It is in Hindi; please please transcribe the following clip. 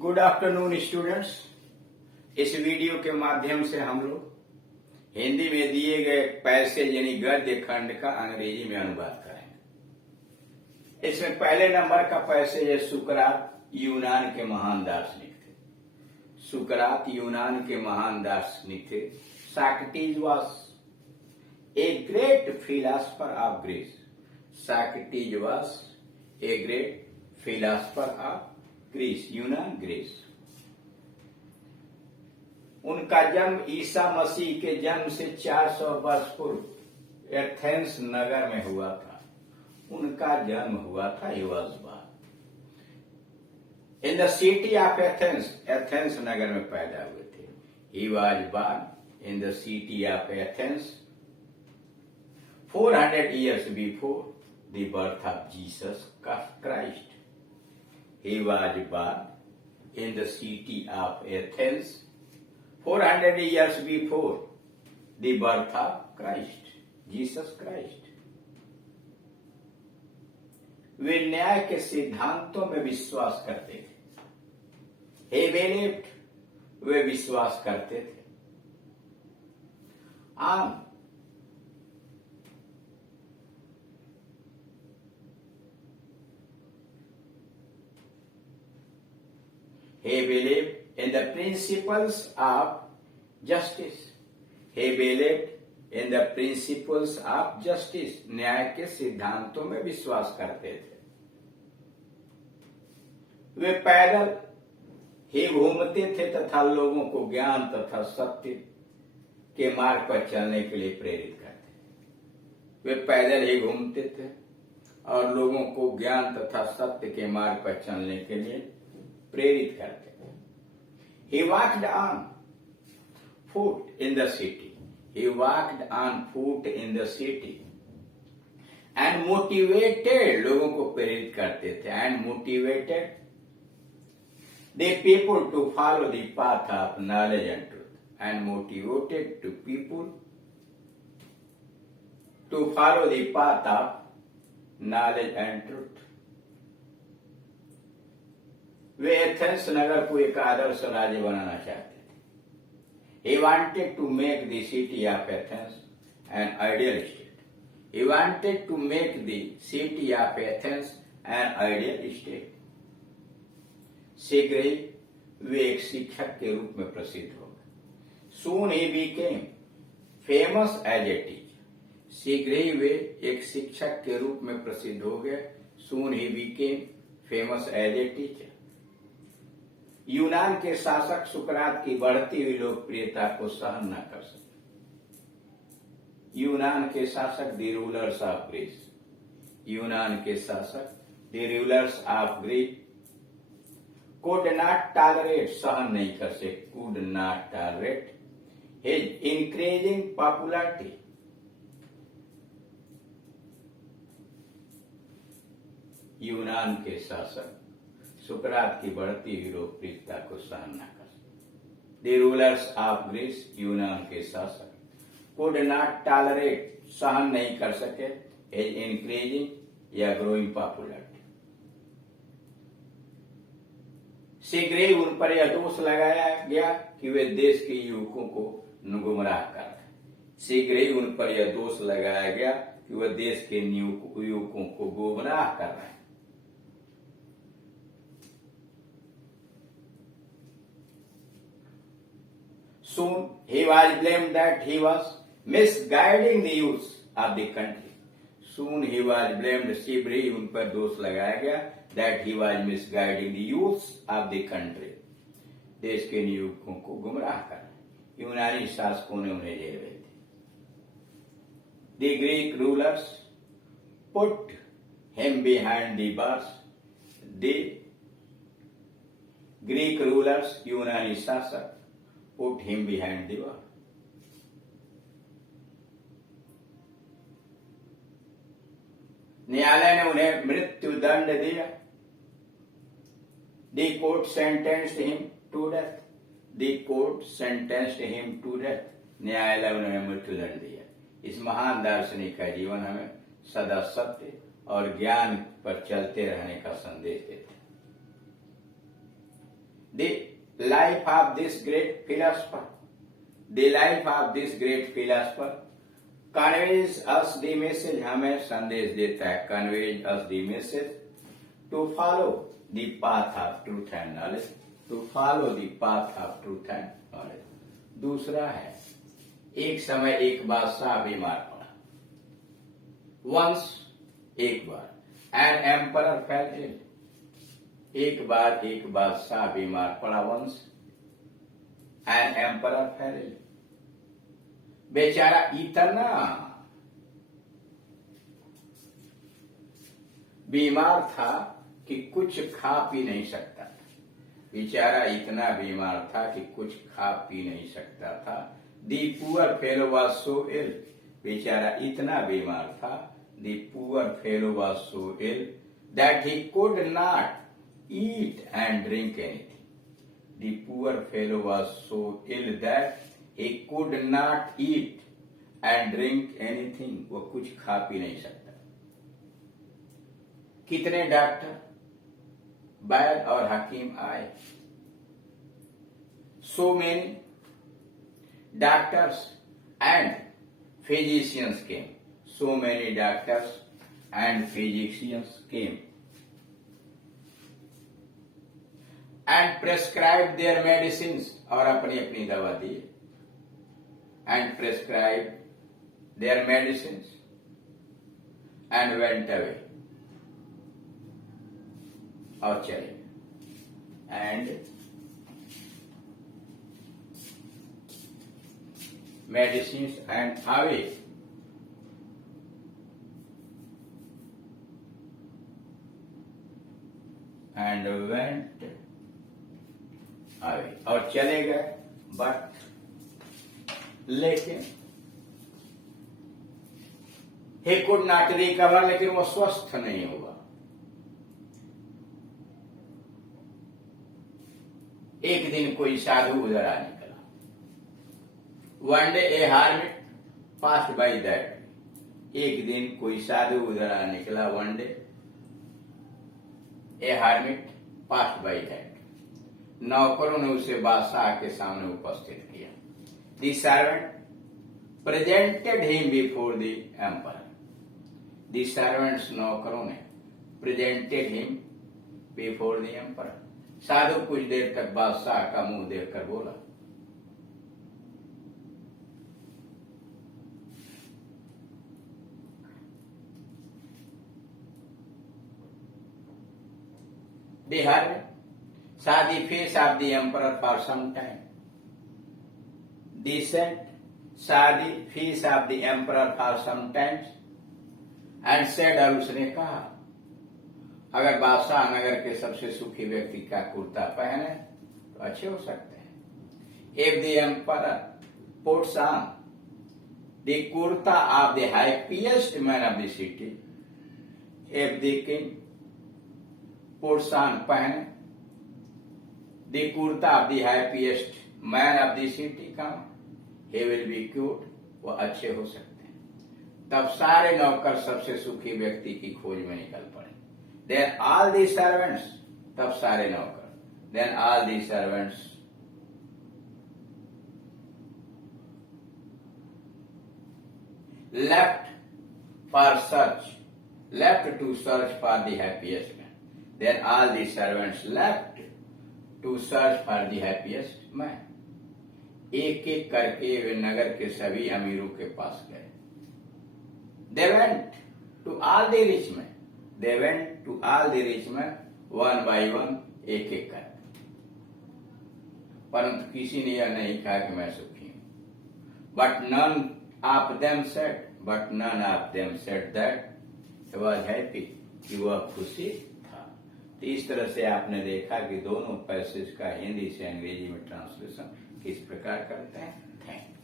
Good afternoon students. इस वीडियो के माध्यम से हम लोग हिंदी में दिए गए पैसेज यानी गद्य खंड का अंग्रेजी में अनुवाद करेंगे। इसमें पहले नंबर का पैसेज है सुकरात यूनान के महान दार्शनिक थे। सुकरात यूनान के महान दार्शनिक थे। Socrates was a great philosopher of Greece. Socrates was a great philosopher of Greece, यूनान ग्रीस। उनका जन्म ईसा मसीह के जन्म से 400 वर्ष पूर्व एथेंस नगर में हुआ था। उनका जन्म हुआ था he was born in the city of Athens. Athens नगर में पैदा हुए थे। He was born in the city of Athens 400 years before the birth of Jesus Christ. He was born in the city of Athens 400 years before the birth of Christ, Jesus Christ. वे न्याय के सिद्धांतों में विश्वास करते थे। He believed, वे विश्वास करते थे। आम He believed in the principles of justice. He believed in the principles of justice. न्याय के सिद्धांतों में विश्वास करते थे। वे पैदल ही घूमते थे तथा लोगों को ज्ञान तथा सत्य के मार्ग पर चलने के लिए प्रेरित करते थे। वे पैदल ही घूमते थे और लोगों को ज्ञान तथा सत्य के मार्ग पर चलने के लिए प्रेरित करते। He walked on foot in the city. He walked on foot in the city and motivated, लोगों को प्रेरित करते थे, and motivated the people to follow the path of knowledge and truth, and motivated to people to follow the path of knowledge and truth. वे एथेंस नगर को एक आदर्श राज्य बनाना चाहते थे। He wanted to make the city of Athens an ideal state. He wanted to make the city of Athens an ideal state. शीघ्र ही वे एक शिक्षक के रूप में प्रसिद्ध हो गए। Soon he became famous as a teacher. शीघ्र ही वे एक शिक्षक के रूप में प्रसिद्ध हो गए। Soon he became famous as a teacher. यूनान के शासक सुकरात की बढ़ती हुई लोकप्रियता को सहन न कर सके। यूनान के शासक द रूलर्स ऑफ ग्रीस। यूनान के शासक the rulers of Greece could not tolerate, सहन नहीं कर सके, could not tolerate his increasing popularity. यूनान के शासक सुकरात की बढ़ती हुई लोकप्रियता को सहन न कर सके। द रूलर्स ऑफ ग्रीस, यूनान के शासक, कुड नॉट टॉलरेट, सहन नहीं कर सके, हिज इंक्रीजिंग या ग्रोइंग पॉपुलैरिटी। शीघ्र ही उन पर यह दोष लगाया गया कि वे देश के युवकों को गुमराह कर रहे। शीघ्र ही उन पर यह दोष लगाया गया कि वे देश के युवकों को गुमराह कर रहे हैं। Soon he was blamed that he was misguiding the youth of the country. Soon he was blamed, शीघ्र ही उन पर दोष लगाया गया that he was misguiding the youth of the country. देश के युवकों को गुमराह कर यूनानी शासकों ने उन्हें जेल भेज दिया। The Greek rulers put him behind the bars. The Greek rulers, यूनानी शासक, put him behind the bar. न्यायालय ने उन्हें मृत्यु दंड दिया। The court sentenced him to death. The court sentenced him to death. न्यायालय उन्हें मृत्यु दंड दिया। इस महान दार्शनिक का जीवन हमें सदा सत्य और ज्ञान पर चलते रहने का संदेश देता है। The life of this great philosopher, the life of this great philosopher conveys us the message, हमें संदेश देता है, conveys us the message to follow the path of truth and knowledge, to follow the path of truth and knowledge. दूसरा है, एक समय एक बादशाह बीमार पड़ा. Once, एक बार, an emperor fell ill. एक बार एक बादशाह बीमार पड़ा. Once, an emperor fell ill. बेचारा इतना बीमार था कि कुछ खा पी नहीं सकता था. बेचारा इतना बीमार था कि कुछ खा पी नहीं सकता था. The poor fellow was so ill. बेचारा इतना बीमार था. The poor fellow was so ill that he could not eat and drink anything. The poor fellow was so ill that he could not eat and drink anything. वो कुछ खा पी नहीं सकता. कितने डॉक्टर, वैद्य और हकीम आए. So many doctors and physicians came. So many doctors and physicians came and prescribed their medicines. और अपनी अपनी दवा दी. And prescribed their medicines and went away. और चले. And medicines and away. And went away. और चले गए. But लेकिन he could not recover. लेकिन वो स्वस्थ नहीं हुआ. एक दिन कोई साधु उधर आ निकला. One day a hermit passed by that. एक दिन कोई साधु उधर आ निकला. One day a hermit passed by that. नौकरों ने उसे बादशाह के सामने उपस्थित किया. The servant presented him before the emperor. The servants, नौकरों ने presented him before the emperor. साधु कुछ देर तक बादशाह का मुंह देखकर बोला, The hermit saw the face of the emperor for some time. The saint saw the face of the emperor for some time and said, और उसने कहा, अगर बादशाह नगर के सबसे सुखी व्यक्ति का कुर्ता पहने तो अच्छे हो सकते हैं. If the emperor puts on the kurta of the happiest man of the city, if the king puts on पहने the kurta of the happiest man of the city, come, he will be cute. वो अच्छे हो सकते हैं. तब सारे नौकर सबसे सुखी व्यक्ति की खोज में निकल पड़े. Then all the servants, तब सारे नौकर, then all the servants left to search for the happiest man. Then all the servants left to search for the happiest man. एक एक करके वे नगर के सभी अमीरों के पास गए. They went to all the rich men. They went to all the rich men one by one, एक एक करके. परंतु किसी ने यह नहीं कहा कि मैं सुखी हूं. But none of them said that he was happy, कि वह खुशी था. तो इस तरह से आपने देखा कि दोनों पैसेज का हिंदी से अंग्रेजी में ट्रांसलेशन किस प्रकार करते हैं. Thank you.